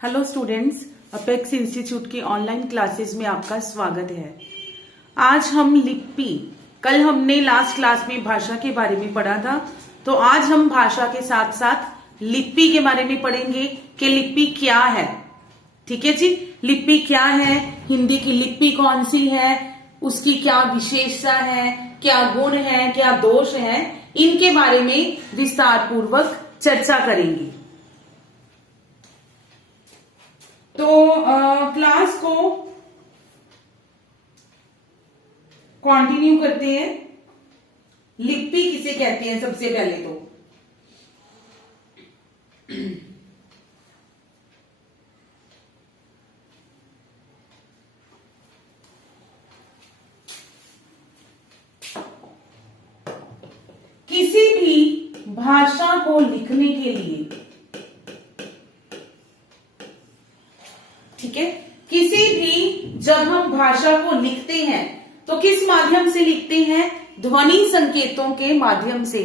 Hello students, apex institute की online classes में आपका स्वागत है। आज हम लिपि, कल हमने लास्ट क्लास में भाषा के बारे में पढ़ा था, तो आज हम भाषा के साथ साथ लिपि के बारे में पढ़ेंगे कि लिपि क्या है। ठीक है जी, लिपि क्या है, हिंदी की लिपि कौन सी है, उसकी क्या विशेषता है, क्या गुण है, क्या दोष है, इनके बारे में विस्तार पूर्वक चर्चा करेंगे। तो क्लास को कंटिन्यू करते हैं। लिपि किसे कहते हैं सबसे पहले तो किसी भी भाषा को लिखने के लिए, ठीक है, किसी भी जब हम भाषा को लिखते हैं तो किस माध्यम से लिखते हैं? ध्वनि संकेतों के माध्यम से।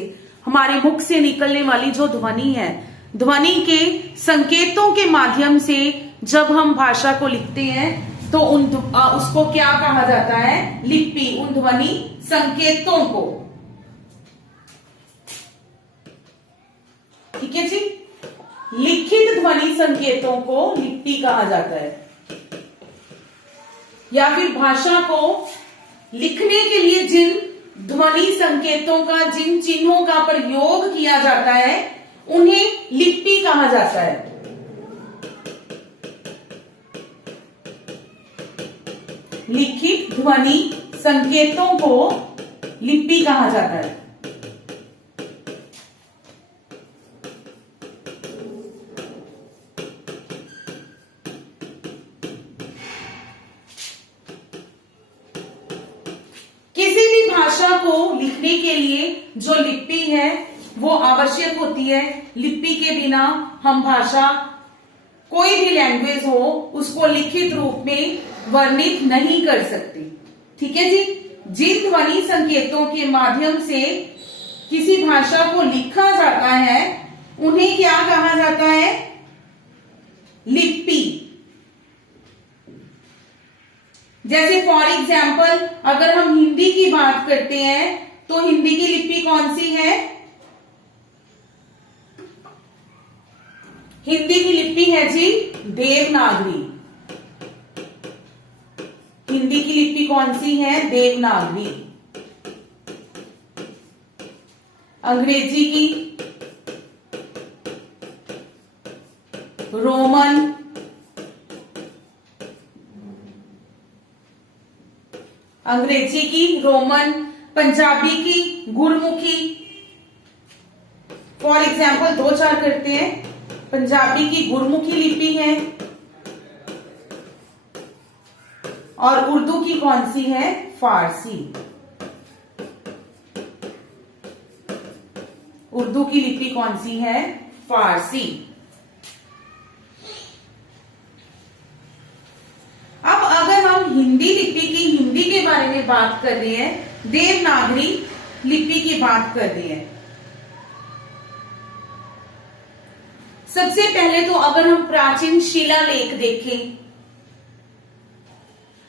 हमारे मुख से निकलने वाली जो ध्वनि है, ध्वनि के संकेतों के माध्यम से जब हम भाषा को लिखते हैं तो उसको क्या कहा जाता है? लिपि। उन ध्वनि संकेतों को, ठीक है जी, लिखित ध्वनि संकेतों को लिपि कहा जाता है। या फिर भाषा को लिखने के लिए जिन ध्वनि संकेतों का, जिन चिन्हों का प्रयोग किया जाता है, उन्हें लिपि कहा जाता है। लिखित ध्वनि संकेतों को लिपि कहा जाता है। भाषा को लिखने के लिए जो लिपि है वो आवश्यक होती है। लिपि के बिना हम भाषा, कोई भी लैंग्वेज हो, उसको लिखित रूप में वर्णित नहीं कर सकते। ठीक है जी, जिन ध्वनि संकेतों के माध्यम से किसी भाषा को लिखा जाता है उन्हें क्या कहा जाता है? लिपि। जैसे फॉर एग्जाम्पल अगर हम हिंदी की बात करते हैं तो हिंदी की लिपि कौन सी है? हिंदी की लिपि है जी देवनागरी। हिंदी की लिपि कौन सी है? देवनागरी। अंग्रेजी की रोमन, अंग्रेजी की रोमन, पंजाबी की गुरमुखी। फॉर एग्जाम्पल दो चार करते हैं। पंजाबी की गुरमुखी लिपि है और उर्दू की कौन सी है? फारसी। उर्दू की लिपि कौन सी है? फारसी। अब अगर हम हिंदी लिपि की, हिंदी के बारे में बात कर रहे हैं, देवनागरी लिपि की बात कर रहे हैं, सबसे पहले तो अगर हम प्राचीन शिलालेख देखें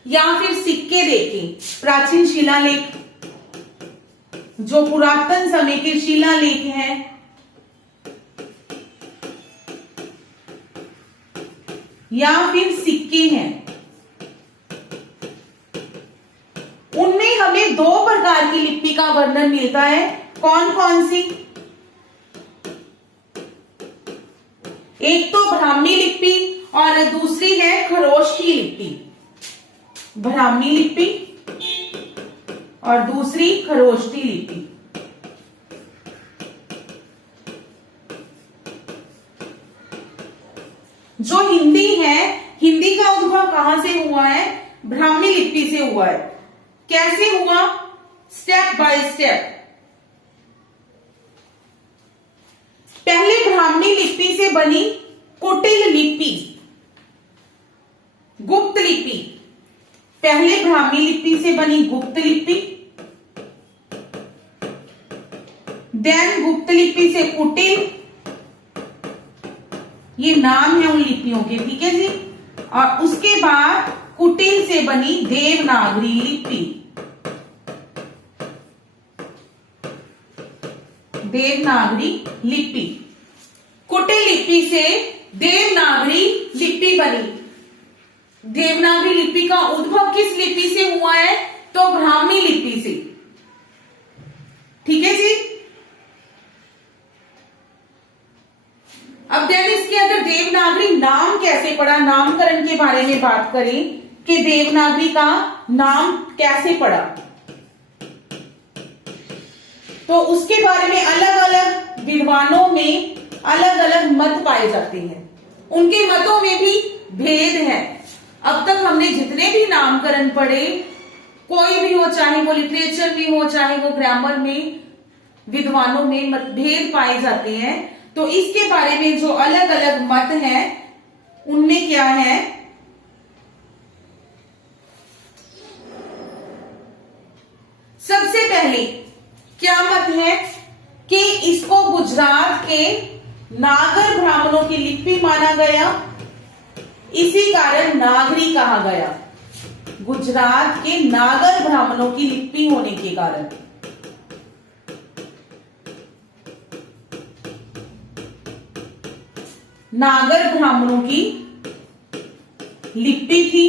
या फिर सिक्के देखें, प्राचीन शिलालेख जो पुरातन समय के शिलालेख हैं, या फिर सिक्के हैं, उनमें हमें दो प्रकार की लिपि का वर्णन मिलता है। कौन कौन सी? एक तो ब्राह्मी लिपि और दूसरी है खरोष्ठी लिपि। ब्राह्मी लिपि और दूसरी खरोष्ठी लिपि। जो हिंदी है, हिंदी का उद्भव कहां से हुआ है? ब्राह्मी लिपि से हुआ है। कैसे हुआ? Step by step. पहले ब्राह्मी लिपि से बनी कुटिल लिपि, गुप्त लिपि। पहले ब्राह्मी लिपि से बनी गुप्त लिपि, देन गुप्त लिपि से कुटिल, ये नाम है उन लिपियों के, ठीक है जी। और उसके बाद कुटिल से बनी देवनागरी लिपि, देवनागरी लिपि, कुटिल लिपि से देवनागरी लिपि बनी। देवनागरी लिपि का उद्भव किस लिपि से हुआ है? तो ब्राह्मी लिपि से, ठीक है जी। अब देन इसके अंदर देवनागरी नाम कैसे पड़ा, नामकरण के बारे में बात करें कि देवनागरी का नाम कैसे पड़ा, तो उसके बारे में अलग अलग विद्वानों में अलग अलग मत पाए जाते हैं, उनके मतों में भी भेद है। अब तक हमने जितने भी नामकरण पढ़े, कोई भी हो, चाहे वो लिटरेचर में हो, चाहे वो ग्रामर में, विद्वानों में मतभेद पाए जाते हैं। तो इसके बारे में जो अलग अलग मत हैं उनमें क्या है, सबसे पहले क्या मत है कि इसको गुजरात के नागर ब्राह्मणों की लिपि माना गया, इसी कारण नागरी कहा गया। गुजरात के नागर ब्राह्मणों की लिपि होने के कारण नागर ब्राह्मणों की लिपि थी,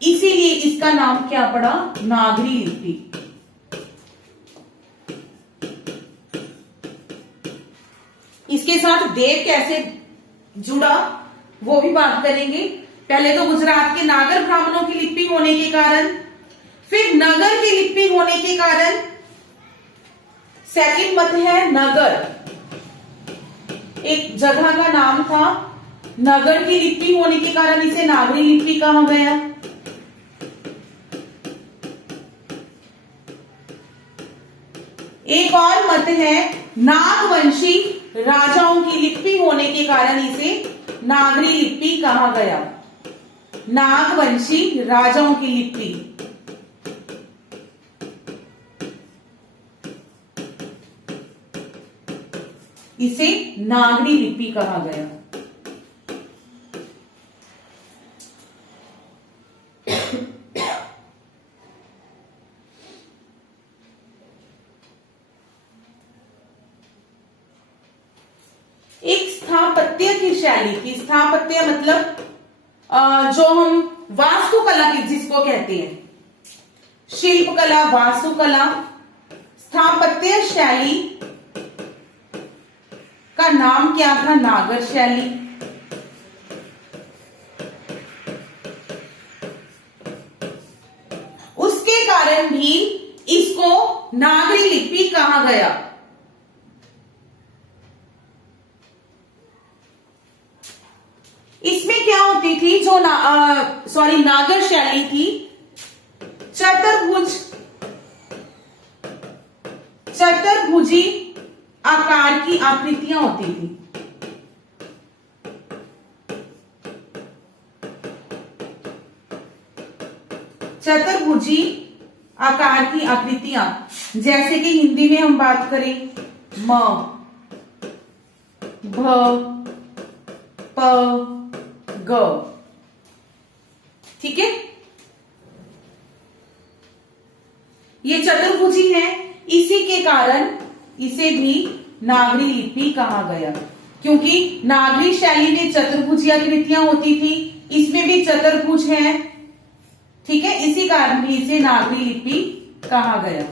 इसीलिए इसका नाम क्या पड़ा? नागरी लिपि। इसके साथ देव कैसे जुड़ा वो भी बात करेंगे। पहले तो गुजरात के नागर ब्राह्मणों की लिपि होने के कारण, फिर नगर की लिपि होने के कारण, सेकंड मत है नगर, एक जगह का नाम था, नगर की लिपि होने के कारण इसे नागरी लिपि कहा गया। एक और मत है नागवंशी राजाओं की लिपि होने के कारण इसे नागरी लिपि कहा गया। नागवंशी राजाओं की लिपि, इसे नागरी लिपि कहा गया। एक स्थापत्य की शैली थी, स्थापत्य मतलब जो हम वास्तुकला की जिसको कहते हैं, शिल्पकला, वास्तुकला, स्थापत्य शैली का नाम क्या था? नागर शैली। उसके कारण भी इसको नागरी लिपि कहा गया। इसमें क्या होती थी, जो नागर शैली थी, चतुर्भुजी आकार की आकृतियां होती थी। चतुर्भुजी आकार की आकृतियां, जैसे कि हिंदी में हम बात करें म, भ, प, ग, ठीक है, ये चतुर्भुजी है, इसी के कारण इसे भी नागरी लिपि कहा गया, क्योंकि नागरी शैली में चतुर्भुजी आकृतियां होती थी, इसमें भी चतुर्भुज है, ठीक है, इसी कारण भी इसे नागरी लिपि कहा गया।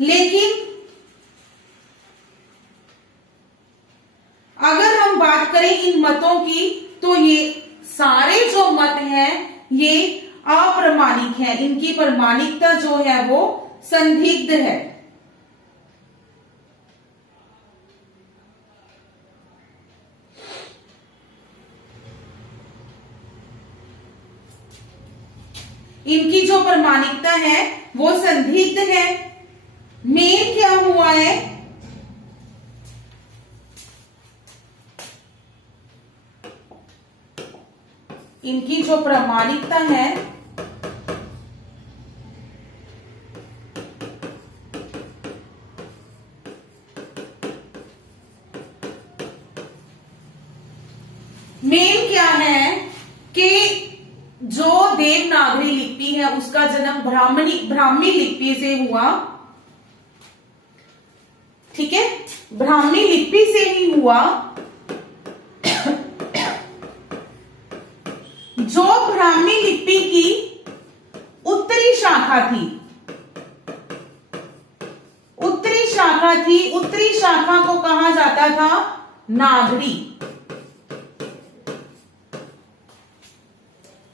लेकिन अगर हम बात करें इन मतों की, तो ये सारे जो मत हैं ये अप्रामाणिक हैं, इनकी प्रामाणिकता जो है वो संदिग्ध है। इनकी जो प्रामाणिकता है वो संदिग्ध है। मेन क्या हुआ है इनकी जो प्रामाणिकता है मेन क्या है कि जो देवनागरी लिपि है उसका जन्म ब्राह्मी लिपि से हुआ। ठीक है, ब्राह्मी लिपि से ही हुआ। जो ब्राह्मी लिपि की उत्तरी शाखा थी, उत्तरी शाखा को कहा जाता था नागरी।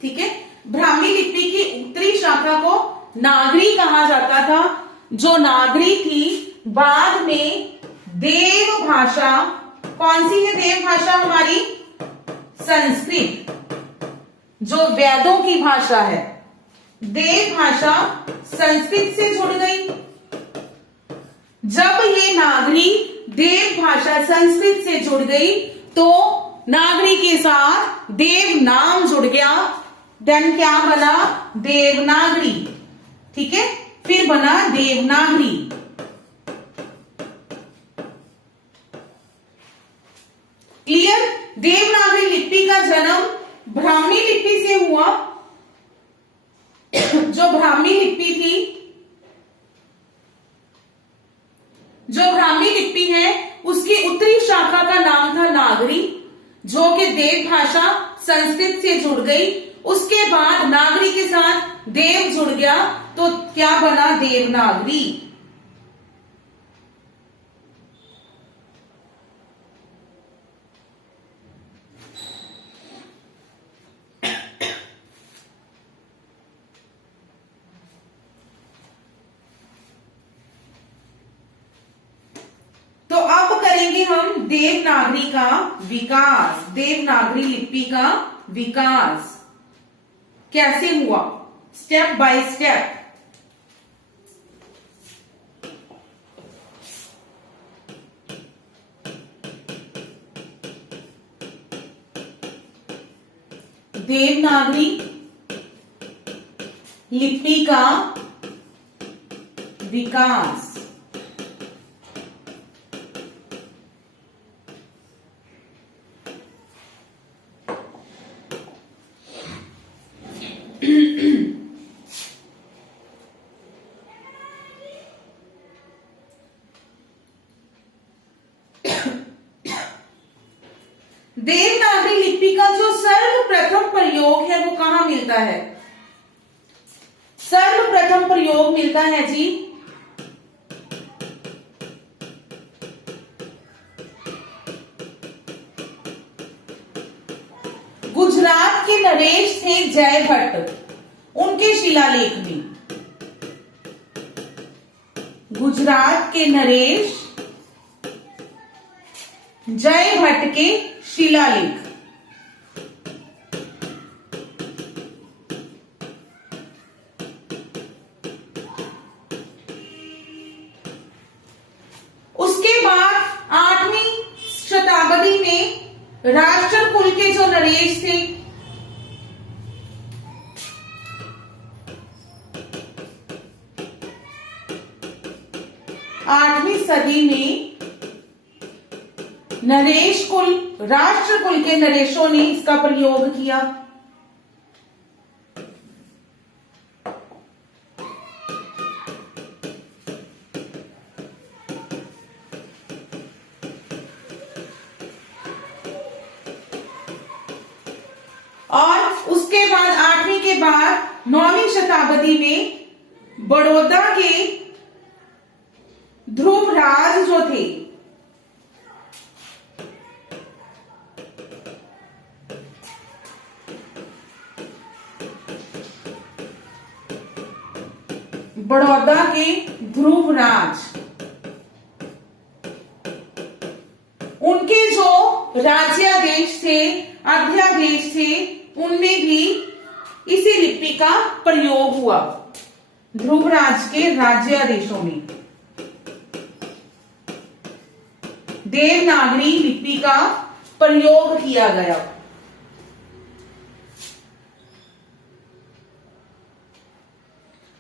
ठीक है, ब्राह्मी लिपि की उत्तरी शाखा को नागरी कहा जाता था। जो नागरी थी बाद में देव भाषा, कौन सी है देव भाषा हमारी? संस्कृत, जो वेदों की भाषा है। देव भाषा संस्कृत से जुड़ गई। जब ये नागरी देव भाषा संस्कृत से जुड़ गई तो नागरी के साथ देव नाम जुड़ गया। देन क्या बना? देवनागरी। ठीक है, फिर बना देवनागरी। क्लियर? देवनागरी लिपि का जन्म ब्राह्मी लिपि से हुआ। जो ब्राह्मी लिपि थी, जो ब्राह्मी लिपि है उसकी उत्तरी शाखा का नाम था नागरी, जो कि देव भाषा संस्कृत से जुड़ गई। उसके बाद नागरी के साथ देव जुड़ गया तो क्या बना? देवनागरी। तो अब करेंगे हम देवनागरी का विकास। देवनागरी लिपि का विकास कैसे हुआ, स्टेप बाय स्टेप। देवनागरी लिपि का विकास। देवनागरी लिपि का जो सर्वप्रथम प्रयोग है वो कहां मिलता है? सर्वप्रथम प्रयोग मिलता है जी गुजरात के नरेश थे जय भट्ट, उनके शिलालेख में। गुजरात के नरेश जय भट्ट के शिलालेख। उसके बाद 8वीं शताब्दी में राष्ट्रकुल के जो नरेश थे, आठवीं सदी में नरेश कुल, राष्ट्रकुल के नरेशों ने इसका प्रयोग किया। और उसके बाद 8वीं के बाद 9वीं शताब्दी में बड़ौदा के ध्रुवराज जो थे, बड़ौदा के ध्रुवराज, उनके जो राज्याधीश थे, अध्यादेश थे, उनमें भी इसी लिपि का प्रयोग हुआ। ध्रुवराज के राज्याधीशों में देवनागरी लिपि का प्रयोग किया गया।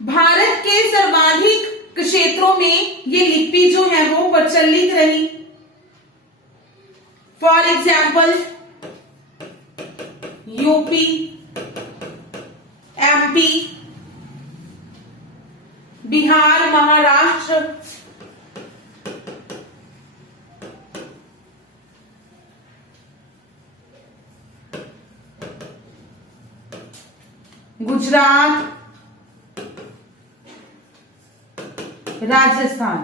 भारत के सर्वाधिक क्षेत्रों में ये लिपि जो है वो प्रचलित रही। For example UP, MP, Bihar, Maharashtra, Gujarat, Rajasthan.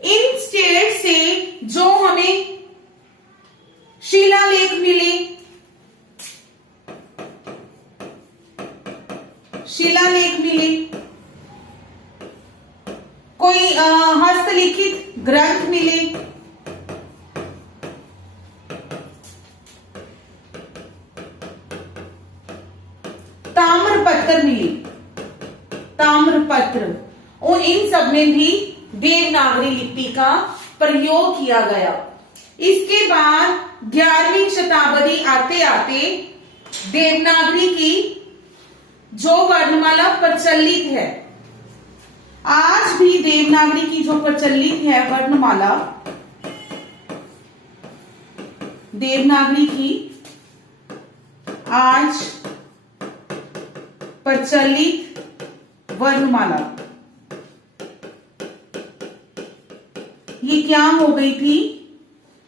In state से जो हमें शिलालेख मिले, कोई हस्तलिखित ग्रंथ मिले, ताम्रपत्र मिले, और इन सब में भी देवनागरी लिपि का प्रयोग किया गया। इसके बाद 11वीं शताब्दी आते आते देवनागरी की जो वर्णमाला प्रचलित है, आज भी देवनागरी की जो प्रचलित है वर्णमाला, देवनागरी की आज प्रचलित वर्णमाला ये क्या हो गई थी,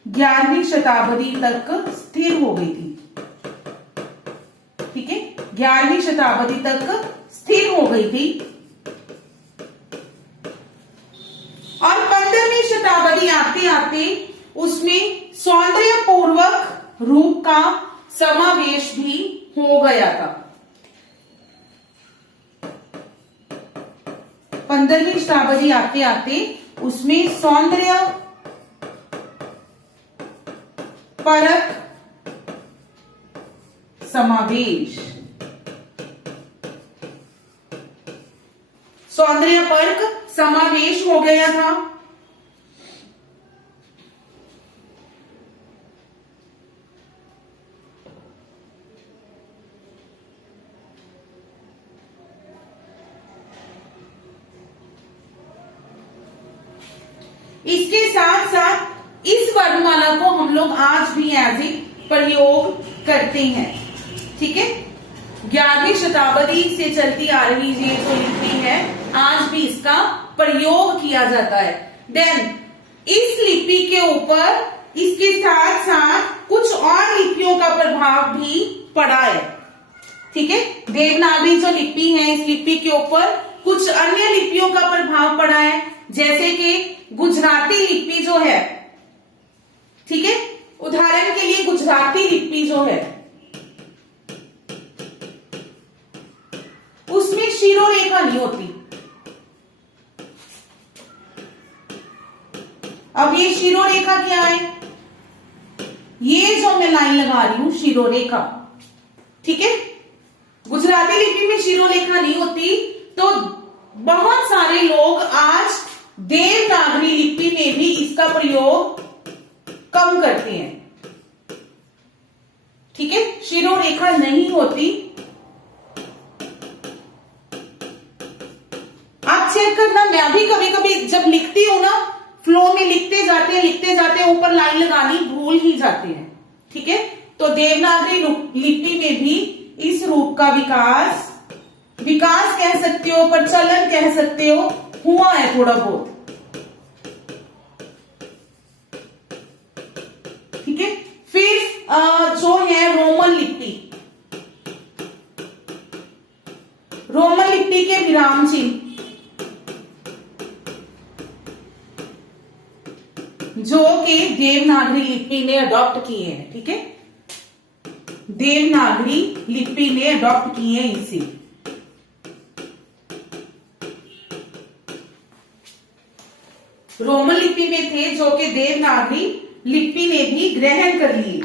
11वीं शताब्दी तक स्थिर हो गई थी। ठीक है, 11वीं शताब्दी तक स्थिर हो गई थी और 15वीं शताब्दी आते आते उसमें सौंदर्यपूर्वक रूप का समावेश भी हो गया था। 15वीं शताब्दी आते आते उसमें सौंदर्य परक समावेश, सौंदर्य परक समावेश हो गया था। इसके साथ साथ इस वर्णमाला को हम लोग आज भी एज इट प्रयोग करते हैं। ठीक है, 11वीं शताब्दी से चलती आ रही ये जो लिपि है, आज भी इसका प्रयोग किया जाता है। देन इस लिपि के ऊपर इसके साथ साथ कुछ और लिपियों का प्रभाव भी पड़ा है। ठीक है, देवनागरी जो लिपि है, इस लिपि के ऊपर कुछ अन्य लिपियों का प्रभाव पड़ा है, जैसे कि गुजराती लिपि जो है। ठीक है, उदाहरण के लिए गुजराती लिपि जो है उसमें शिरोरेखा नहीं होती। अब ये शिरोरेखा क्या है, ये जो मैं लाइन लगा रही हूं शिरोरेखा। ठीक है, गुजराती लिपि में शिरोरेखा नहीं होती, तो बहुत सारे लोग आज देवनागरी लिपि में भी इसका प्रयोग कम करते हैं। ठीक है, शिरोरेखा नहीं होती। आप चेक करना, मैं भी कभी कभी जब लिखती हूं ना, फ्लो में लिखते जाते ऊपर लाइन लगानी भूल ही जाते हैं। ठीक है, तो देवनागरी लिपि में भी इस रूप का विकास कह सकते हो, प्रचलन कह सकते हो, हुआ है थोड़ा बहुत। ठीक है, फिर जो है रोमन लिपि के विराम चिन्ह जो कि देवनागरी लिपि ने अडॉप्ट किए हैं। ठीक है, देवनागरी लिपि ने अडॉप्ट किए हैं इसे। रोमन लिपि में थे जो कि देवनागरी लिपि ने भी ग्रहण कर लिए।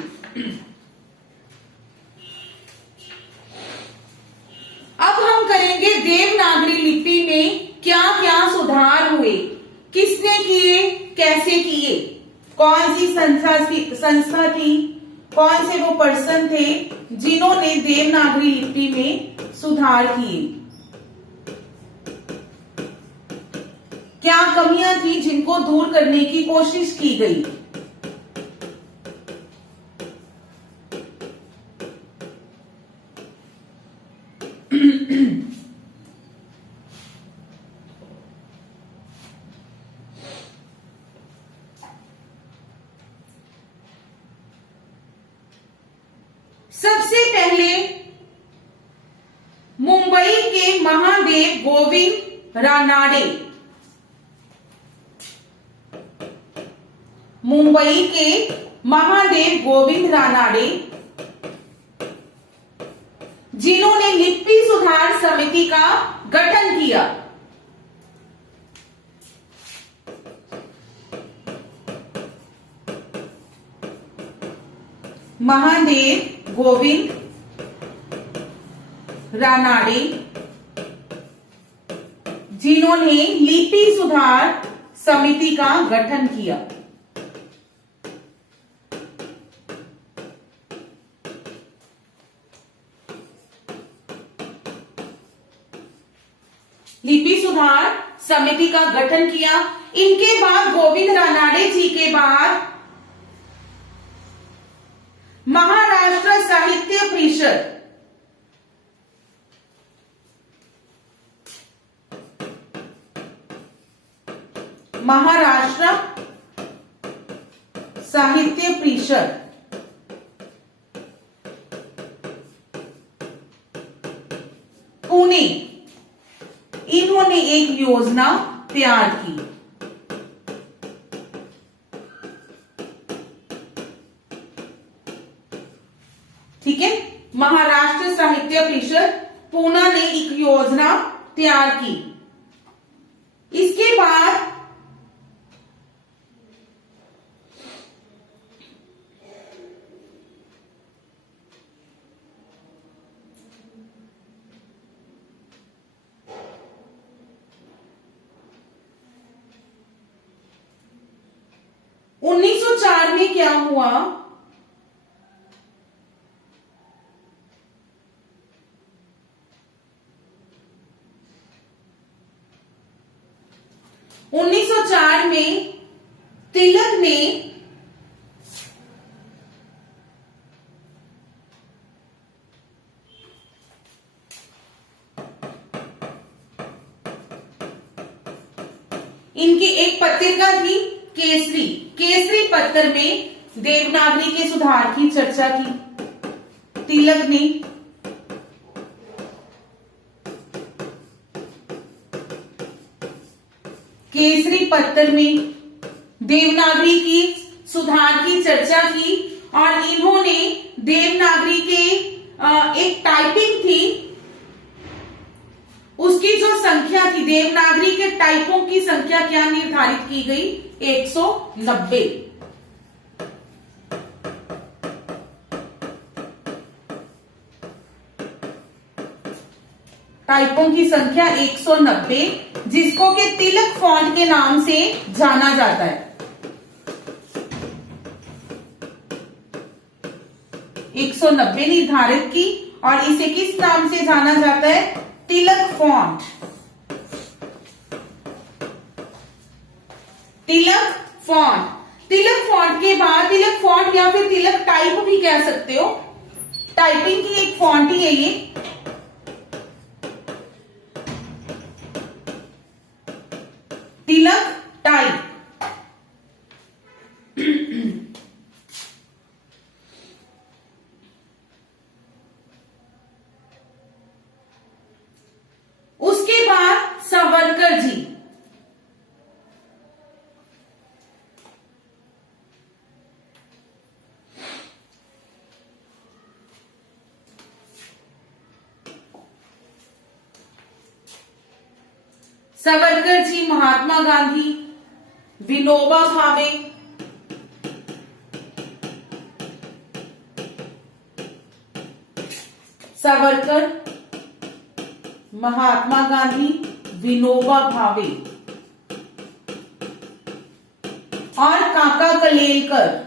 अब हम करेंगे देवनागरी लिपि में क्या क्या सुधार हुए, किसने किए, कैसे किए, कौन सी संस्था थी, कौन से वो पर्सन थे जिन्होंने देवनागरी लिपि में सुधार किए? क्या कमियां थी जिनको दूर करने की कोशिश की गई? सबसे पहले मुंबई के महादेव गोविंद रानाडे, मुंबई के महादेव गोविंद रानाडे, जिन्होंने लिपि सुधार समिति का गठन किया। महादेव गोविंद रानाडे, जिन्होंने लिपि सुधार समिति का गठन किया। लिपि सुधार समिति का गठन किया। इनके बाद गोविंद रानाडे जी के बाद महाराष्ट्र साहित्य परिषद, महाराष्ट्र साहित्य परिषद, पुणे, इन्होंने एक योजना तैयार की। ठीक है, महाराष्ट्र साहित्य परिषद पूना ने एक योजना तैयार की। इसके बाद उन्नीस सौ 4 में क्या हुआ? 1904 में तिलक ने इनकी एक पत्रिका थी केसरी, केसरी पत्र में देवनागरी के सुधार की चर्चा की तिलक ने। केसरी पत्र में देवनागरी की सुधार की चर्चा की और इन्होंने देवनागरी के एक टाइपिंग थी, उसकी जो संख्या थी, देवनागरी के टाइपों की संख्या क्या निर्धारित की गई? 190। टाइपों की संख्या 190, जिसको कि तिलक फॉन्ट के नाम से जाना जाता है। 190 निर्धारित की और इसे किस नाम से जाना जाता है? तिलक फॉन्ट। तिलक फॉन्ट, तिलक फॉन्ट के बाद तिलक फॉन्ट या फिर तिलक टाइप भी कह सकते हो, टाइपिंग की एक फॉन्ट ही है ये। तिलक टाइप। उसके बाद सावरकर जी, सावरकर जी, महात्मा गांधी, विनोबा भावे, सावरकर, महात्मा गांधी, विनोबा भावे और काका कलेलकर।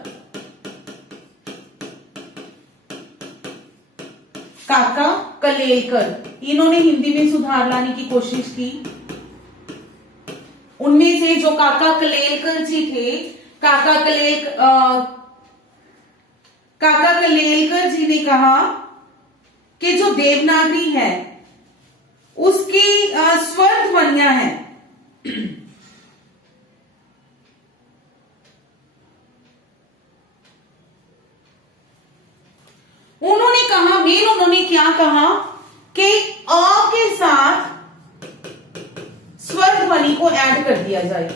काका कलेलकर, इन्होंने हिंदी में सुधार लाने की कोशिश की। उनमें से जो काका कलेलकर जी थे, काका कलेलकर जी ने कहा कि जो देवनागरी है उसकी स्वर ध्वनियां हैं उन्होंने क्या कहा कि अ के साथ स्वर ध्वनि को ऐड कर दिया जाए,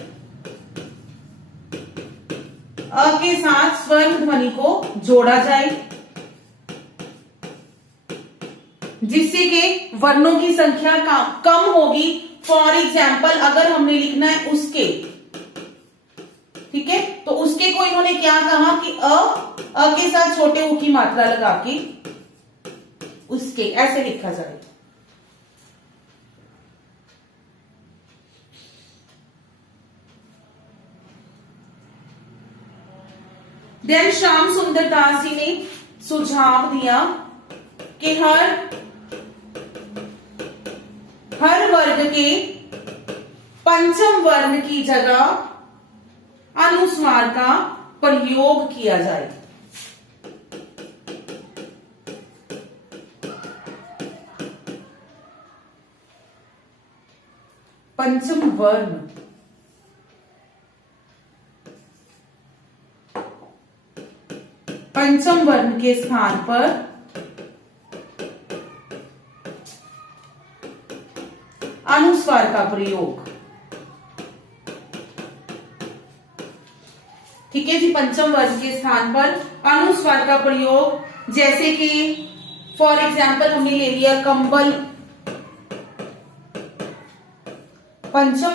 अ के साथ स्वर ध्वनि को जोड़ा जाए, जिससे कि वर्णों की संख्या कम होगी। फॉर एग्जाम्पल अगर हमने लिखना है उसके, ठीक है, तो उसके को इन्होंने क्या कहा कि अ के साथ छोटे ऊ की मात्रा लगा के उसके ऐसे लिखा जाए। देन श्याम सुंदर दास जी ने सुझाव दिया कि हर वर्ग के पंचम वर्ण की जगह अनुस्वार का प्रयोग किया जाए। पंचम वर्ण, पंचम वर्ण के स्थान पर अनुस्वार का प्रयोग। ठीक है जी, पंचम वर्ण के स्थान पर अनुस्वार का प्रयोग, जैसे कि फॉर एग्जाम्पल हमने ले लिया कंबल, पंचम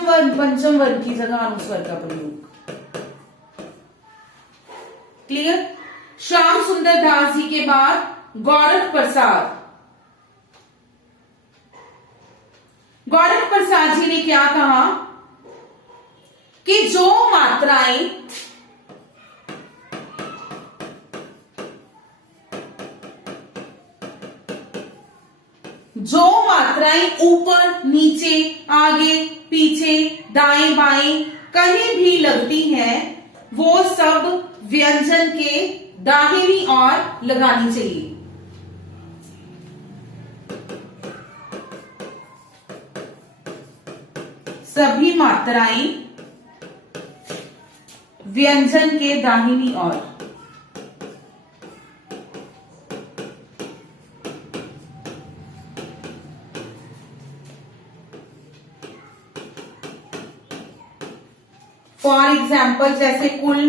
वर्ण की जगह अनुस्वार का प्रयोग। क्लियर। श्याम सुंदर दास जी के बाद गौरव प्रसाद जी ने क्या कहा कि जो मात्राएं ऊपर नीचे आगे पीछे दाएं बाएं कहीं भी लगती हैं वो सब व्यंजन के दाहिनी ओर लगानी चाहिए। सभी मात्राएं व्यंजन के दाहिनी ओर। फॉर एग्जाम्पल जैसे कुल,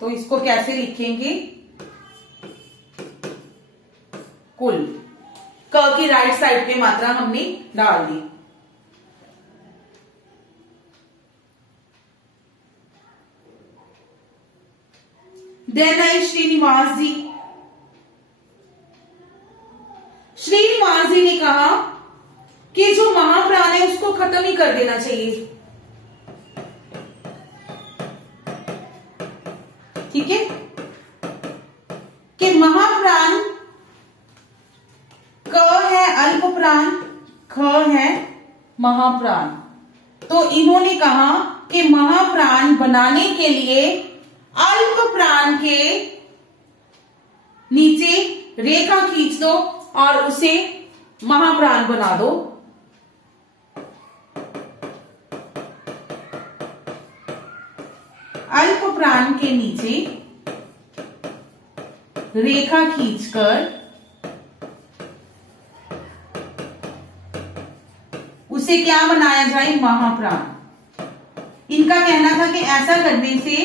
तो इसको कैसे लिखेंगे? कुल, क की राइट साइड पे मात्रा हमने डाल दी। देन आई श्रीनिवास जी ने कहा कि जो महाप्राण है उसको खत्म ही कर देना चाहिए। ठीक है, कि महाप्राण क है अल्प प्राण, ख है महाप्राण। तो इन्होंने कहा कि महाप्राण बनाने के लिए अल्प प्राण के नीचे रेखा खींच दो और उसे महाप्राण बना दो। अल्प प्राण के नीचे रेखा खींचकर उसे क्या बनाया जाए? महाप्राण। इनका कहना था कि ऐसा करने से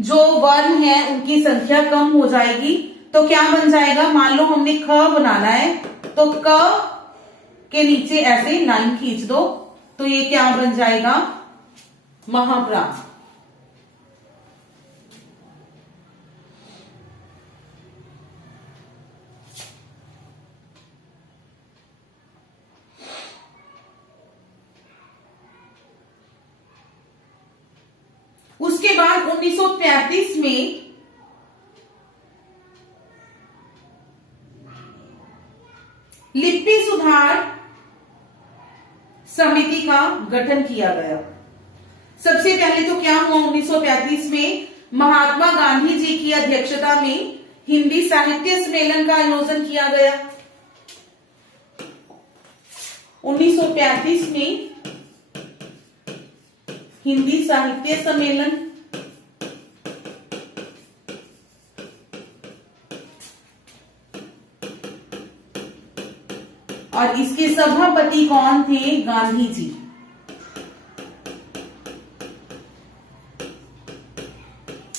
जो वर्ण है उनकी संख्या कम हो जाएगी। तो क्या बन जाएगा? मान लो हमने ख बनाना है तो क के नीचे ऐसे लाइन खींच दो तो ये क्या बन जाएगा? महाप्राण। उसके बाद 1935 में लिपि सुधार समिति का गठन किया गया। सबसे पहले तो क्या हुआ, 1935 में महात्मा गांधी जी की अध्यक्षता में हिंदी साहित्य सम्मेलन का आयोजन किया गया। 1935 में हिंदी साहित्य सम्मेलन, और इसके सभापति कौन थे? गांधी जी।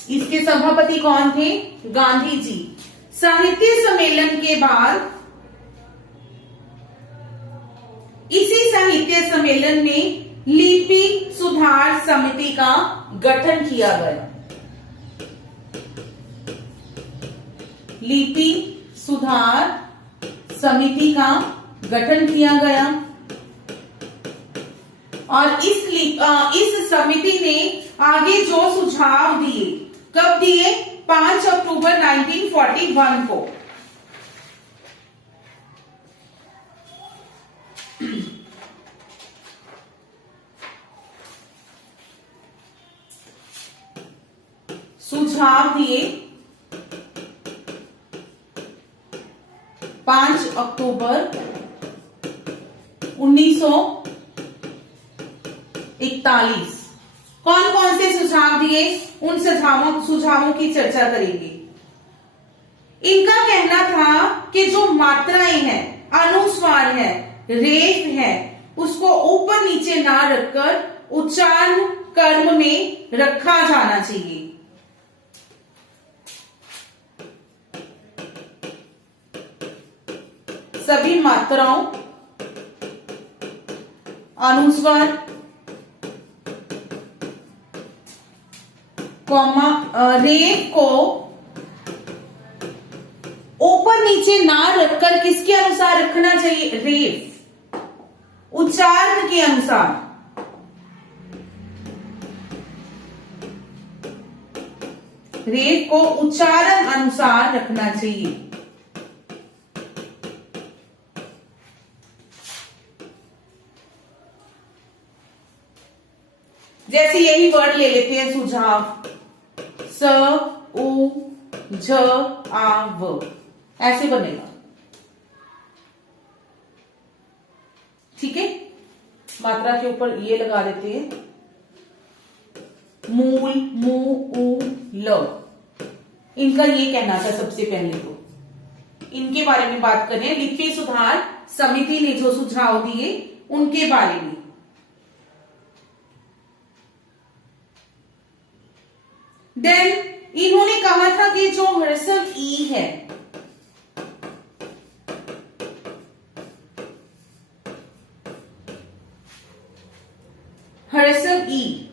इसके सभापति कौन थे? गांधी जी। साहित्य सम्मेलन के बाद इसी साहित्य सम्मेलन में लिपि सुधार समिति का गठन किया गया। लिपि सुधार समिति का गठन किया गया और इस समिति ने आगे जो सुझाव दिए, कब दिए? 5 अक्टूबर 1941 को। सुझाव दिए 5 अक्टूबर 1941। कौन कौन से सुझाव दिए, उन सुझावों की चर्चा करेंगे। इनका कहना था कि जो मात्राएं हैं, अनुस्वार है, रेफ है, उसको ऊपर नीचे ना रखकर उच्चारण कर्म में रखा जाना चाहिए। सभी मात्राओं, अनुस्वार, कॉमा, रेफ को ऊपर नीचे ना रखकर किसके अनुसार रखना चाहिए? रेफ, उच्चारण के अनुसार। रेफ को उच्चारण अनुसार रखना चाहिए। जैसे यही वर्ड ले लेते हैं, सुझाव, स उ झ आ व, ऐसे बनेगा। ठीक है, मात्रा के ऊपर ये लगा देते हैं, मूल, मु, उ, ल। इनका ये कहना था। सबसे पहले तो इनके बारे में बात करें, लिपि सुधार समिति ने जो सुझाव दिए उनके बारे में। देन इन्होंने कहा था कि जो ह्रस्व ई है, ह्रस्व ई,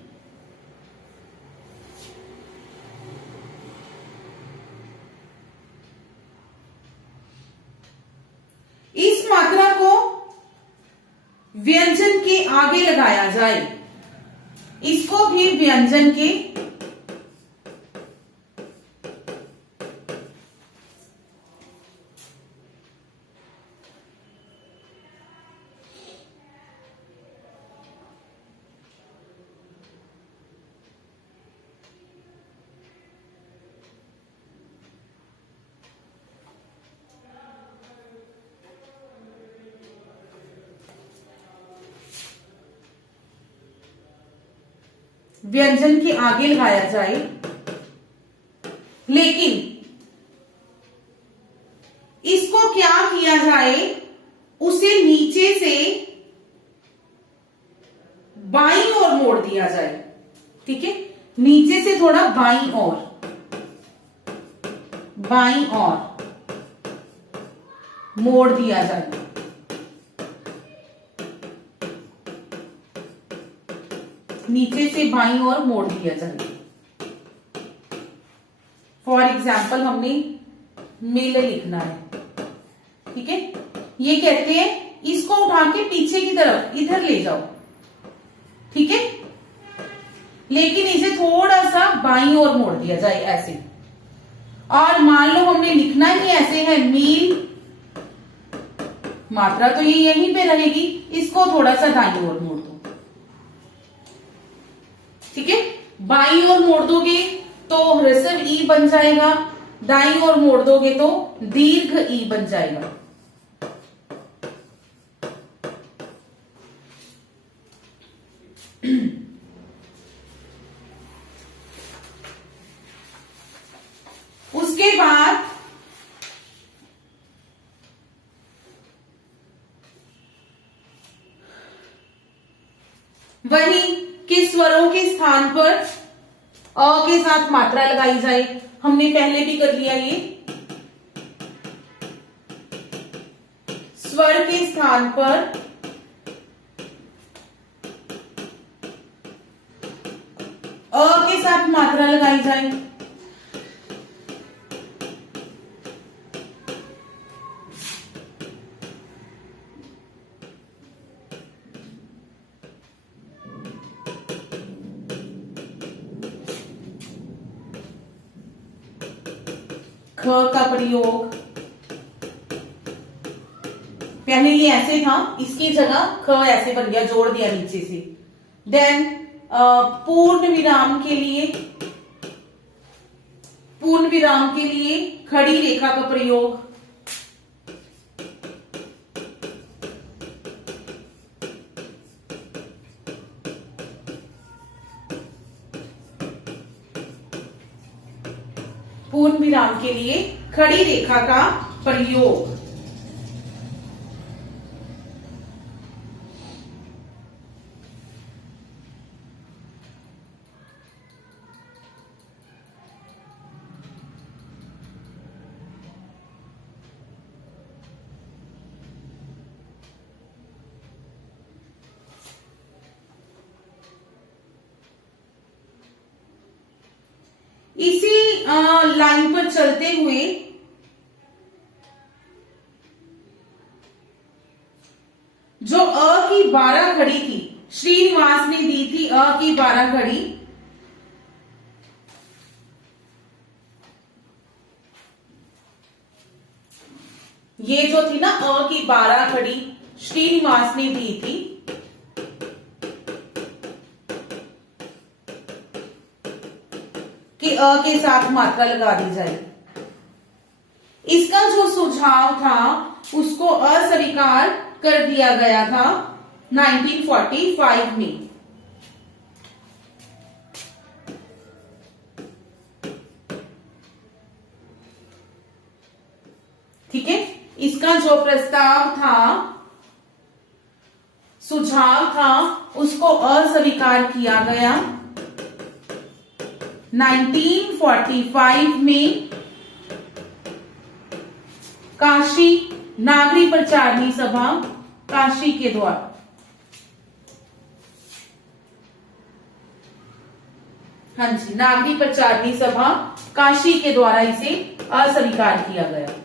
इस मात्रा को व्यंजन के आगे लगाया जाए। इसको भी व्यंजन के व्यंजन के आगे लगाया जाए, लेकिन इसको क्या किया जाए, उसे नीचे से बाईं ओर मोड़ दिया जाए। ठीक है, नीचे से थोड़ा बाईं ओर, बाईं ओर मोड़ दिया जाए। नीचे से बाईं ओर मोड़ दिया जाए। फॉर एग्जाम्पल हमने मेले लिखना है। ठीक है, ये कहते हैं इसको उठा के पीछे की तरफ इधर ले जाओ। ठीक है, लेकिन इसे थोड़ा सा बाईं ओर मोड़ दिया जाए ऐसे। और मान लो हमने लिखना ही ऐसे है, मील मात्रा तो ये यहीं पे रहेगी, इसको थोड़ा सा दाईं ओर मोड़ दो। ठीक है, बाईं ओर मोड़ दोगे तो ह्रस्व ई बन जाएगा, दाईं ओर मोड़ दोगे तो दीर्घ ई बन जाएगा। उसके बाद वही किस स्वरों के स्थान पर अ के साथ मात्रा लगाई जाए, हमने पहले भी कर लिया। ये स्वर के स्थान पर अ के साथ मात्रा लगाई जाए। ख का प्रयोग, पहले ये ऐसे था, इसकी जगह ख ऐसे बन गया, जोड़ दिया नीचे से। देन पूर्ण विराम के लिए, पूर्ण विराम के लिए खड़ी रेखा का प्रयोग। पूर्ण विराम के लिए खड़ी रेखा का प्रयोग। इसी लाइन पर चलते हुए जो अ की 12 खड़ी थी, श्रीनिवास ने दी थी अ की 12 खड़ी, ये जो थी ना अ की 12 खड़ी श्रीनिवास ने दी थी, कि अ के साथ मात्रा लगा दी जाए। इसका जो सुझाव था उसको अस्वीकार कर दिया गया था 1945 में। ठीक है, इसका जो प्रस्ताव था, सुझाव था, उसको अस्वीकार किया गया 1945 में काशी नागरी प्रचारणी सभा काशी के द्वारा। हाँ जी, नागरी प्रचारणी सभा काशी के द्वारा इसे अस्वीकार किया गया।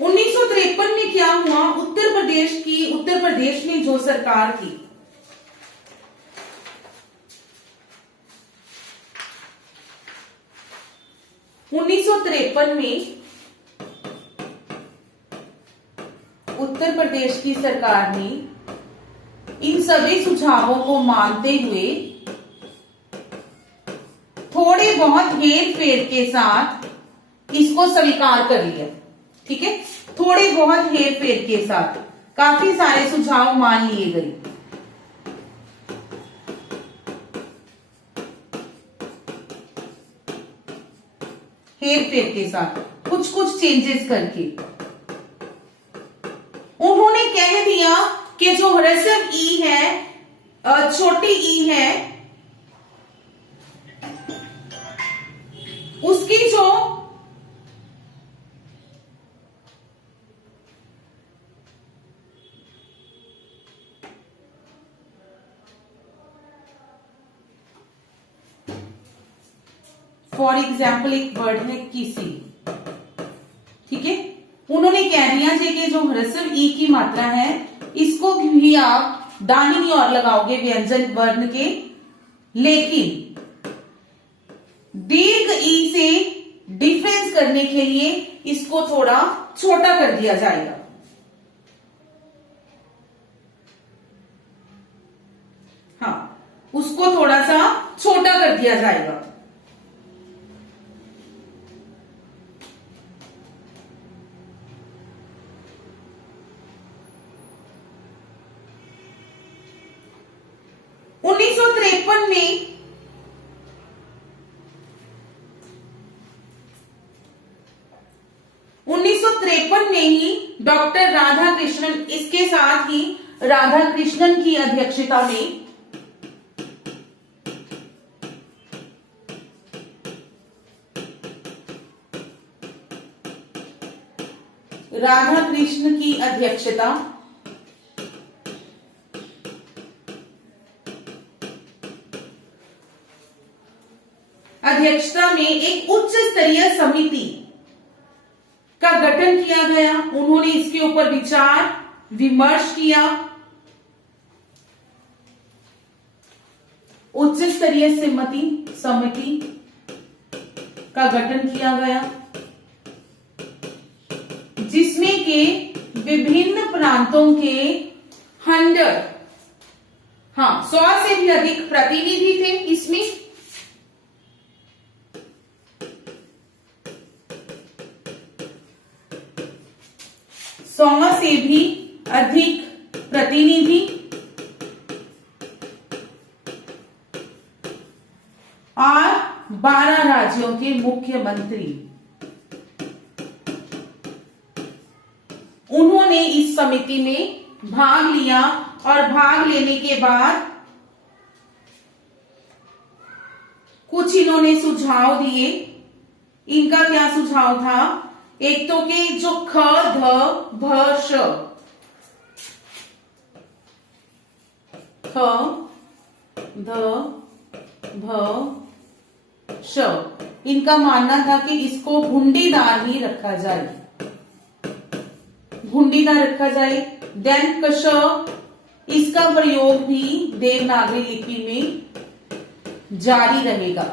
उन्नीस में क्या हुआ, उत्तर प्रदेश में जो सरकार थी, उन्नीस में उत्तर प्रदेश की सरकार ने इन सभी सुझावों को मानते हुए थोड़े बहुत हेर फेर के साथ इसको स्वीकार कर लिया। ठीक है, थोड़े बहुत हेर फेर के साथ काफी सारे सुझाव मान लिए गए। हेर फेर के साथ कुछ कुछ चेंजेस करके उन्होंने कह दिया कि जो ह्रस्व ई है, छोटी ई है, उसकी जो फॉर एग्जाम्पल एक वर्ड है किसी, ठीक है। उन्होंने कह दिया है कि जो ह्रस्व ई की मात्रा है इसको भी आप दाहिनी ओर लगाओगे व्यंजन वर्ण के, लेकिन दीर्घ ई से डिफरेंस करने के लिए इसको थोड़ा छोटा कर दिया जाएगा। हाँ, उसको थोड़ा सा छोटा कर दिया जाएगा। में 1953 में ही डॉक्टर राधा कृष्णन, इसके साथ ही राधा कृष्णन की अध्यक्षता में राधा कृष्ण की अध्यक्षता में एक उच्च स्तरीय समिति का गठन किया गया। उन्होंने इसके ऊपर विचार विमर्श किया। उच्च स्तरीय समिति का गठन किया गया, जिसमें के विभिन्न प्रांतों के 100 से भी अधिक प्रतिनिधि थे। इसमें 100 से भी अधिक प्रतिनिधि और 12 राज्यों के मुख्यमंत्री, उन्होंने इस समिति में भाग लिया। और भाग लेने के बाद कुछ इन्होंने सुझाव दिए। इनका क्या सुझाव था? एक तो कि जो ख ध भ श, ख ध भ श, इनका मानना था कि इसको भुंडीदार ही रखा जाए, भुंडीदार रखा जाए। देन कश, इसका प्रयोग भी देवनागरी लिपि में जारी रहेगा।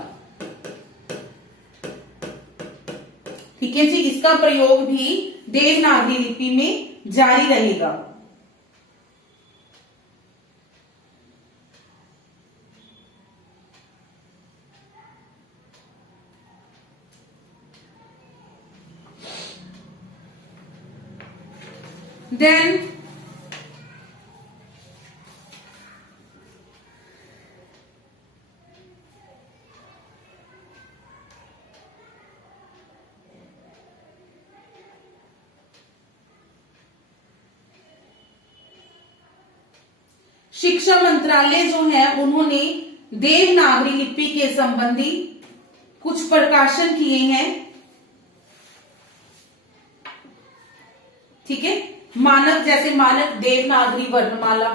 ठीक है जी, इसका प्रयोग भी देवनागरी लिपि में जारी रहेगा। देन शिक्षा मंत्रालय जो है उन्होंने देवनागरी लिपि के संबंधी कुछ प्रकाशन किए हैं। ठीक है, मानक, जैसे मानक देवनागरी वर्णमाला,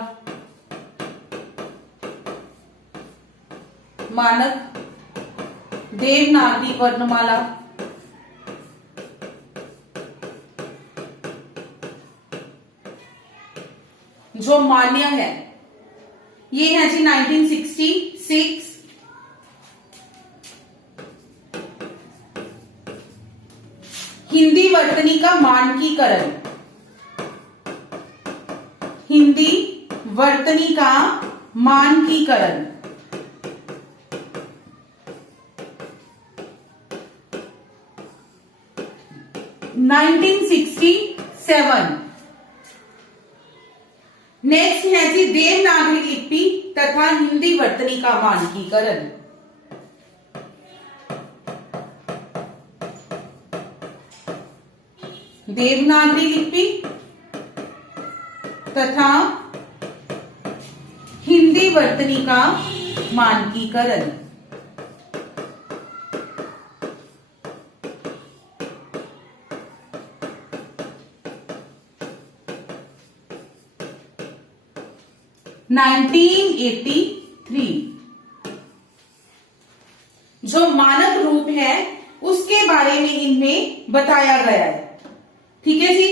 मानक देवनागरी वर्णमाला, जो मान्य है, ये है जी 1966। हिंदी वर्तनी का मानकीकरण, हिंदी वर्तनी का मानकीकरण, 1967। नेक्स्ट है जी देवनागरी लिपि तथा हिंदी वर्तनी का मानकीकरण। देवनागरी लिपि तथा हिंदी वर्तनी का मानकीकरण। (1983) जो मानक रूप है उसके बारे में इनमें बताया गया है। ठीक है जी।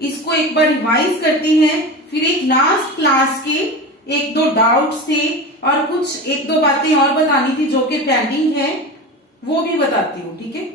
इसको एक बार रिवाइज करते हैं, फिर एक लास्ट क्लास के एक दो डाउट्स थे और कुछ एक दो बातें और बतानी थी जो कि पेंडिंग है, वो भी बताती हूँ। ठीक है।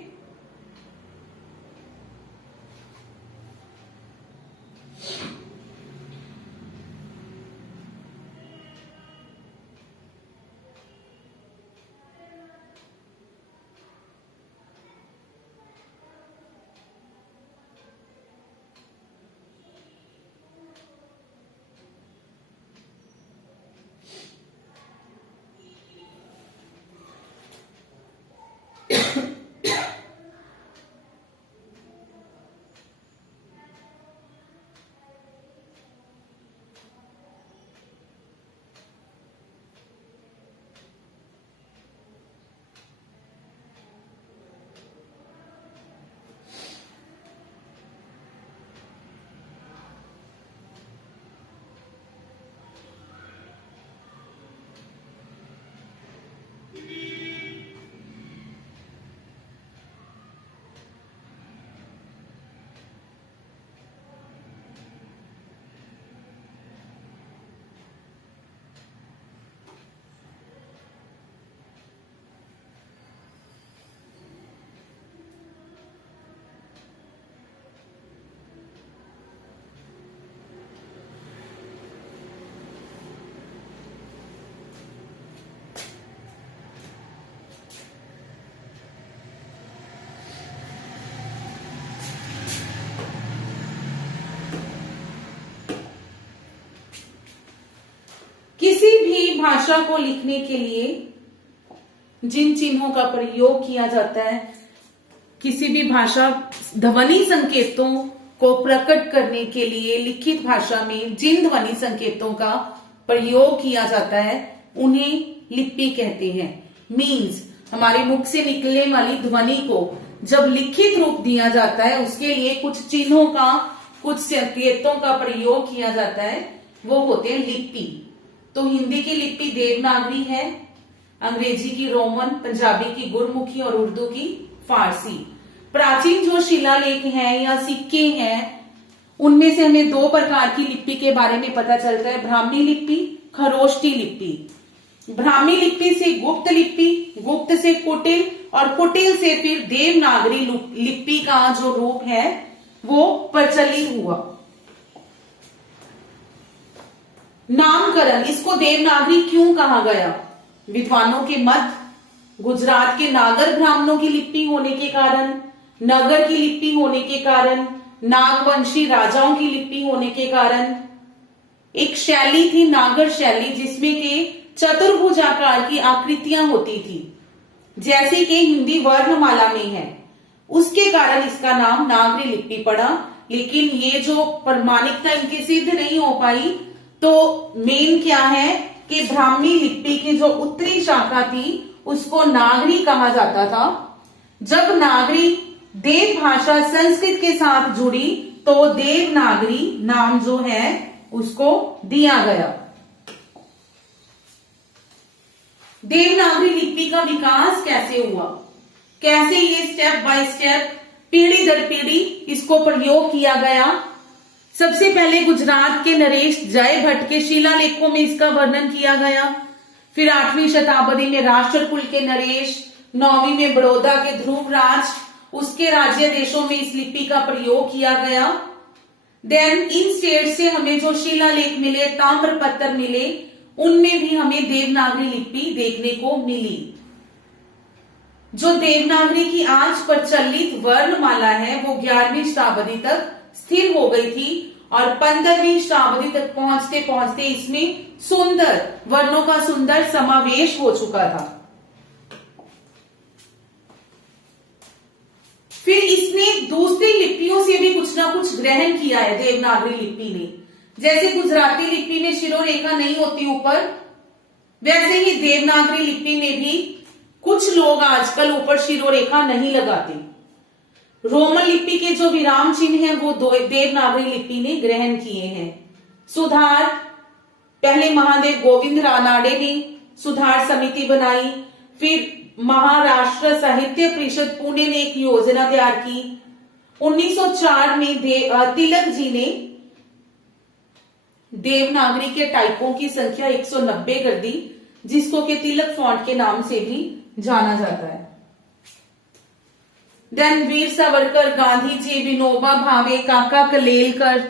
किसी भी भाषा को लिखने के लिए जिन चिन्हों का प्रयोग किया जाता है, किसी भी भाषा ध्वनि संकेतों को प्रकट करने के लिए लिखित भाषा में जिन ध्वनि संकेतों का प्रयोग किया जाता है उन्हें लिपि कहते हैं। मीन्स हमारे मुख से निकलने वाली ध्वनि को जब लिखित रूप दिया जाता है उसके लिए कुछ चिन्हों का, कुछ संकेतों का प्रयोग किया जाता है, वो होते हैं लिपि। तो हिंदी की लिपि देवनागरी है, अंग्रेजी की रोमन, पंजाबी की गुरमुखी और उर्दू की फारसी। प्राचीन जो शिलालेख हैं या सिक्के हैं उनमें से हमें दो प्रकार की लिपि के बारे में पता चलता है, ब्राह्मी लिपि, खरोष्टी लिपि। ब्राह्मी लिपि से गुप्त लिपि, गुप्त से कुटिल और कुटिल से फिर देवनागरी लिपि का जो रूप है वो प्रचलित हुआ। नामकरण, इसको देवनागरी क्यों कहा गया? विद्वानों के मत, गुजरात के नागर ब्राह्मणों की लिपि होने के कारण, नगर की लिपि होने के कारण, नागवंशी राजाओं की लिपि होने के कारण। एक शैली थी नागर शैली जिसमें के चतुर्भुजाकार की आकृतियां होती थी, जैसे कि हिंदी वर्णमाला में है, उसके कारण इसका नाम नागरी लिपि पड़ा। लेकिन ये जो प्रमाणिकता इनकी सिद्ध नहीं हो पाई, तो मेन क्या है कि ब्राह्मी लिपि की जो उत्तरी शाखा थी उसको नागरी कहा जाता था। जब नागरी देव भाषा संस्कृत के साथ जुड़ी तो देवनागरी नाम जो है उसको दिया गया। देवनागरी लिपि का विकास कैसे हुआ, कैसे ये स्टेप बाय स्टेप पीढ़ी दर पीढ़ी इसको प्रयोग किया गया, सबसे पहले गुजरात के नरेश जय भट्ट के शिलालेखों में इसका वर्णन किया गया। फिर 8वीं शताब्दी में राष्ट्रकुल के नरेश, 9वीं में बड़ौदा के ध्रुवराज, उसके राज्य देशों में इस लिपि का प्रयोग किया गया। देन इन स्टेट से हमें जो शिलालेख मिले, ताम्र पत्थर मिले, उनमें भी हमें देवनागरी लिपि देखने को मिली। जो देवनागरी की आज प्रचलित वर्णमाला है वो 11वीं शताब्दी तक स्थिर हो गई थी और 15वीं शताब्दी तक पहुंचते पहुंचते इसमें सुंदर वर्णों का सुंदर समावेश हो चुका था। फिर इसने दूसरी लिपियों से भी कुछ ना कुछ ग्रहण किया है देवनागरी लिपि ने। जैसे गुजराती लिपि में शिरोरेखा नहीं होती ऊपर, वैसे ही देवनागरी लिपि में भी कुछ लोग आजकल ऊपर शिरोरेखा नहीं लगाते। रोमन लिपि के जो विराम चिन्ह हैं वो देवनागरी लिपि ने ग्रहण किए हैं। सुधार पहले महादेव गोविंद रानाडे ने सुधार समिति बनाई। फिर महाराष्ट्र साहित्य परिषद पुणे ने एक योजना तैयार की। 1904 में तिलक जी ने देवनागरी के टाइपों की संख्या 190 कर दी, जिसको के तिलक फॉन्ट के नाम से भी जाना जाता है। देन वीर सावरकर, गांधी जी, विनोबा भावे, काका कलेलकर,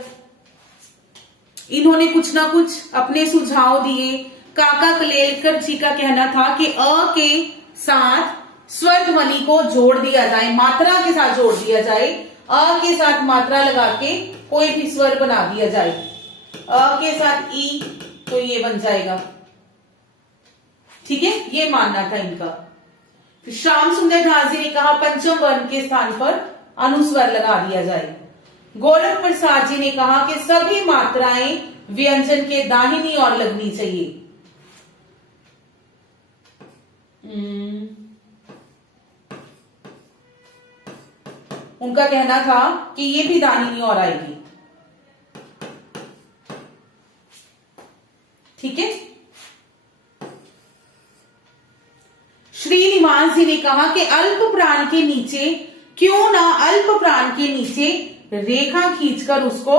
इन्होंने कुछ ना कुछ अपने सुझाव दिए। काका कलेलकर जी का कहना था कि अ के साथ स्वर ध्वनि को जोड़ दिया जाए, मात्रा के साथ जोड़ दिया जाए। अ के साथ मात्रा लगा के कोई भी स्वर बना दिया जाए। अ के साथ ई तो ये बन जाएगा, ठीक है, ये मानना था इनका। फिर श्याम सुंदर दास जी ने कहा पंचम वर्ण के स्थान पर अनुस्वर लगा दिया जाए। गोरख प्रसाद जी ने कहा कि सभी मात्राएं व्यंजन के दाहिनी ओर लगनी चाहिए। उनका कहना था कि ये भी दाहिनी ओर आएगी, ठीक है। श्रीनिवास जी ने कहा कि अल्प प्राण के नीचे, क्यों ना अल्प प्राण के नीचे रेखा खींचकर उसको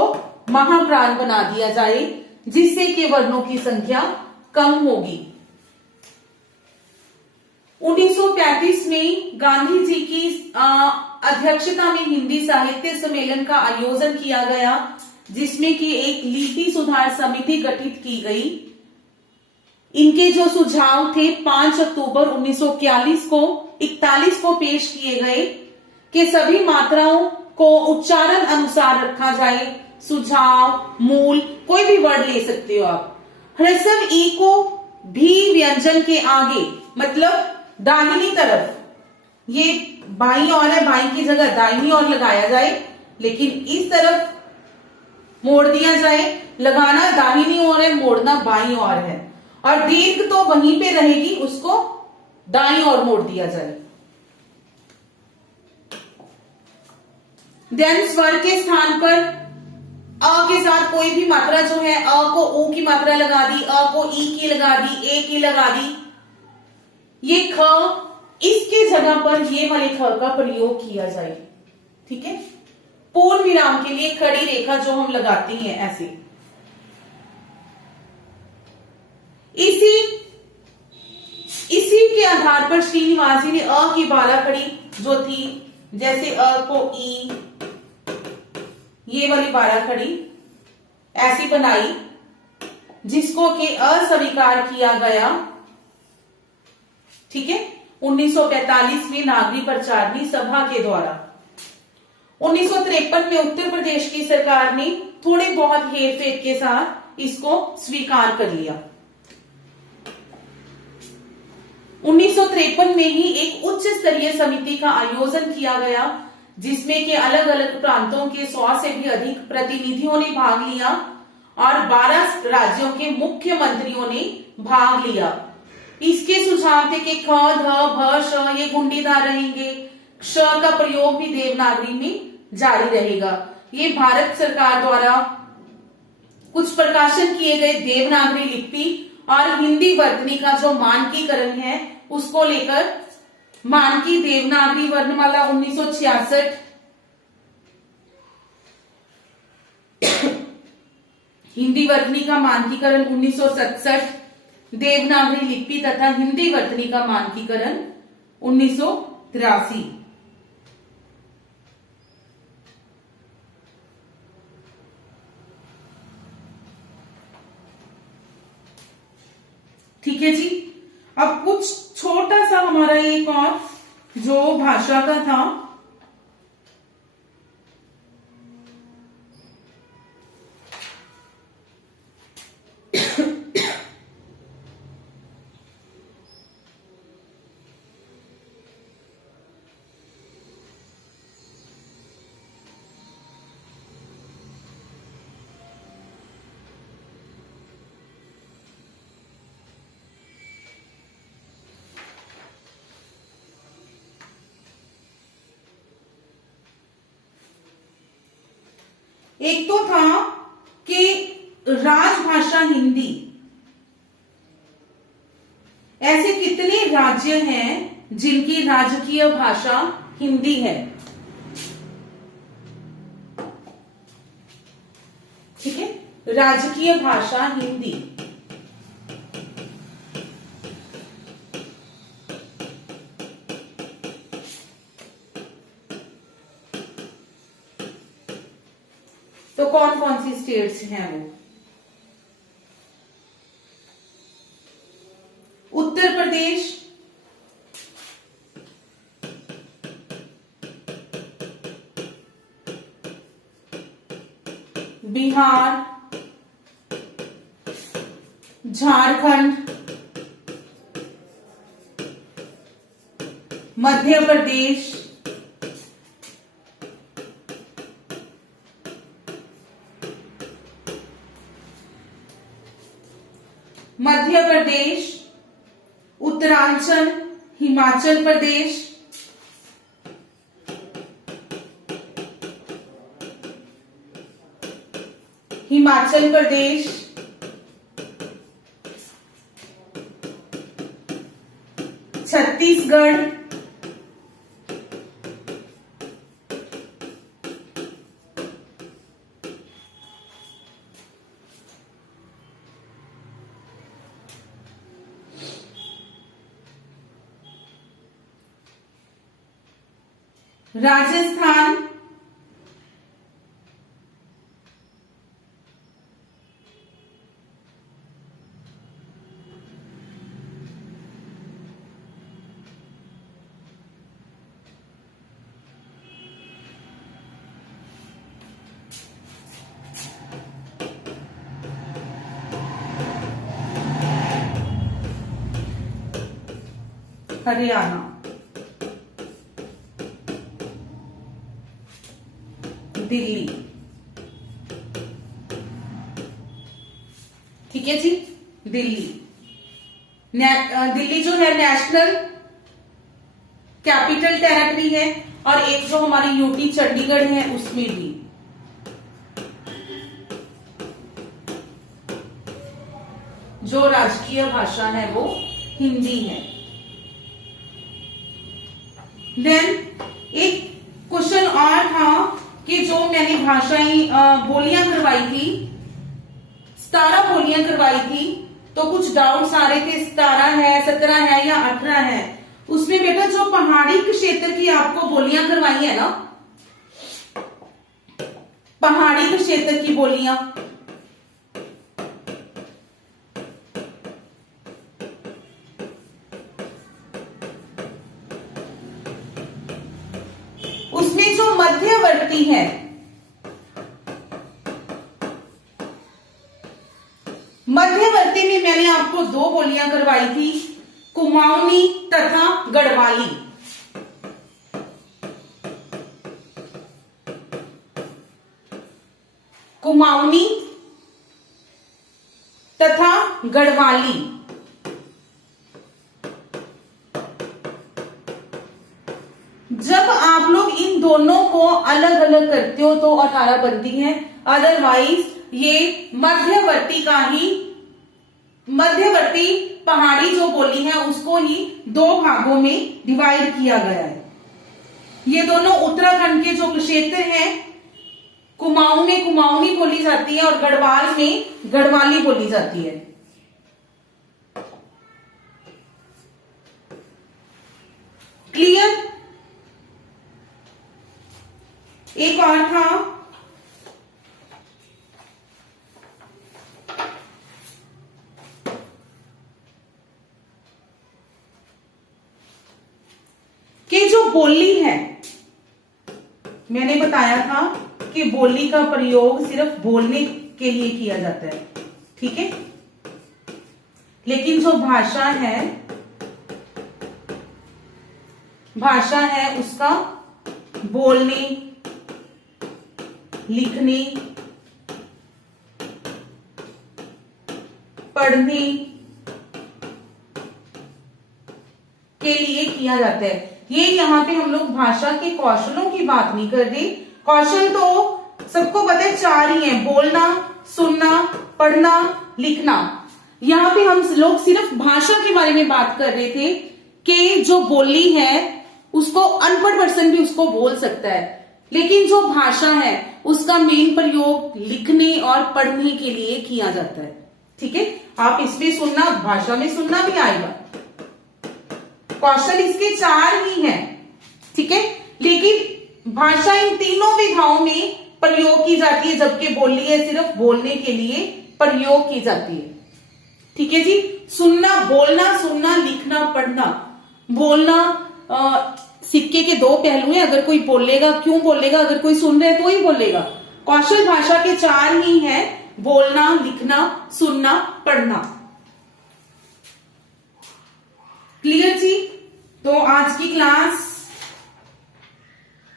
महाप्राण बना दिया जाए, जिससे कि वर्णों की संख्या कम होगी। 1935 में गांधी जी की अध्यक्षता में हिंदी साहित्य सम्मेलन का आयोजन किया गया, जिसमें कि एक लिपि सुधार समिति गठित की गई। इनके जो सुझाव थे 5 अक्टूबर 1941 को पेश किए गए कि सभी मात्राओं को उच्चारण अनुसार रखा जाए। सुझाव, मूल, कोई भी वर्ड ले सकते हो आप। ह्रस्व ई को भी व्यंजन के आगे, मतलब दाहिनी तरफ, ये बाईं ओर है, बाईं की जगह दाहिनी ओर लगाया जाए, लेकिन इस तरफ मोड़ दिया जाए। लगाना दाहिनी ओर है, मोड़ना बाईं ओर है, और दीर्घ तो वहीं पे रहेगी, उसको दाईं ओर मोड़ दिया जाए। देन स्वर के स्थान पर अ के साथ कोई भी मात्रा जो है, अ को ऊ की मात्रा लगा दी, अ को ई की लगा दी, ए की लगा दी। ये ख, इसके जगह पर ये वाले ख का प्रयोग किया जाए, ठीक है। पूर्ण विराम के लिए खड़ी रेखा जो हम लगाते हैं ऐसे। इसी के आधार पर श्रीनिवास जी ने अ की बारह खड़ी जो थी, जैसे अ को ई, ये वाली बारह खड़ी ऐसी बनाई, जिसको कि अस्वीकार किया गया, ठीक है। 1945 में नागरिक प्रचारणी सभा के द्वारा। 1953 में उत्तर प्रदेश की सरकार ने थोड़े बहुत हेरफेर के साथ इसको स्वीकार कर लिया। 1953 में ही एक उच्च स्तरीय समिति का आयोजन किया गया, जिसमें के अलग अलग प्रांतों के 100 से भी अधिक प्रतिनिधियों ने भाग लिया और 12 राज्यों के मुख्यमंत्रियों ने भाग लिया। इसके सुझाव थे कि ख, ध, भ, श ये गुंडीदार रहेंगे, श का प्रयोग भी देवनागरी में जारी रहेगा। ये भारत सरकार द्वारा कुछ प्रकाशन किए गए देवनागरी लिपि और हिंदी वर्तनी का जो मानकीकरण है, उसको लेकर मानकी देवनागरी वर्णमाला 1966 हिंदी वर्तनी का मानकीकरण 1967, देवनागरी लिपि तथा हिंदी वर्तनी का मानकीकरण 1983। ठीक है जी। अब कुछ छोटा सा हमारा एक और जो भाषा का था, एक तो था कि राजभाषा हिंदी। ऐसे कितने राज्य हैं जिनकी राजकीय भाषा हिंदी है? ठीक है, राजकीय भाषा हिंदी। तो कौन कौन सी स्टेट्स हैं वो? उत्तर प्रदेश, बिहार, झारखंड, मध्य प्रदेश, मध्य प्रदेश, उत्तरांचल, हिमाचल प्रदेश, हिमाचल प्रदेश, छत्तीसगढ़, राजस्थान, हरियाणा, दिल्ली। ठीक है जी, दिल्ली। दिल्ली जो है नेशनल कैपिटल टेरिटरी है, और एक जो हमारी यूटी चंडीगढ़ है उसमें भी। जो राजकीय भाषा है वो हिंदी है। देन एक क्वेश्चन और था कि जो मैंने भाषाई बोलियां करवाई थी, 17 बोलियां करवाई थी, तो कुछ डाउट्स आ रहे थे 17 है, 17 है या 18 है। उसमें बेटा जो पहाड़ी क्षेत्र की आपको बोलियां करवाई है ना, पहाड़ी क्षेत्र की बोलियां, उसमें जो मध्यवर्ती है, मध्यवर्ती में मैंने आपको 2 बोलियां करवाई थी, कुमाऊनी तथा गढ़वाली। कुमाऊनी तथा गढ़वाली। जब आप लोग इन दोनों को अलग अलग करते हो तो 18 बनती है, अदरवाइज ये मध्यवर्ती का ही, मध्यवर्ती पहाड़ी जो बोली है उसको ही 2 भागों में डिवाइड किया गया है। ये दोनों उत्तराखंड के जो क्षेत्र हैं कुमाऊं में कुमाऊनी बोली जाती है और गढ़वाल में गढ़वाली बोली जाती है। क्लियर? एक और था कि जो बोली है, मैंने बताया था कि बोली का प्रयोग सिर्फ बोलने के लिए किया जाता है, ठीक है। लेकिन जो भाषा है उसका बोलने, लिखने, पढ़ने के लिए किया जाता है। ये यहाँ पे हम लोग भाषा के कौशलों की बात नहीं कर रहे। कौशल तो सबको पता है 4 ही है, बोलना, सुनना, पढ़ना, लिखना। यहाँ पे हम लोग सिर्फ भाषा के बारे में बात कर रहे थे कि जो बोली है उसको अनपढ़ पर्सन भी उसको बोल सकता है, लेकिन जो भाषा है उसका मेन प्रयोग लिखने और पढ़ने के लिए किया जाता है, ठीक है। आप इसमें सुनना, भाषा में सुनना भी आएगा। कौशल इसके 4 ही हैं, ठीक है, लेकिन भाषा इन तीनों विधाओं में प्रयोग की जाती है, जबकि बोली है सिर्फ बोलने के लिए प्रयोग की जाती है, ठीक है जी। सुनना, बोलना, सुनना, लिखना, पढ़ना। बोलना सिक्के के 2 पहलू हैं। अगर कोई बोलेगा, क्यों बोलेगा? अगर कोई सुन रहा है तो ही बोलेगा। कौशल भाषा के 4 ही हैं, बोलना, लिखना, सुनना, पढ़ना। क्लियर जी? तो आज की क्लास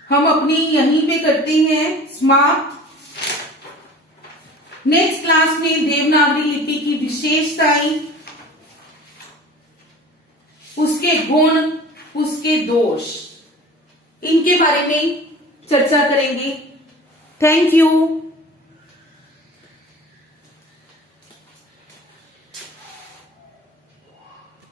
हम अपनी यहीं पे करते हैं समाप्त। नेक्स्ट क्लास में देवनागरी लिपि की विशेषताएं, उसके गुण, उसके दोष, इनके बारे में चर्चा करेंगे। Thank you.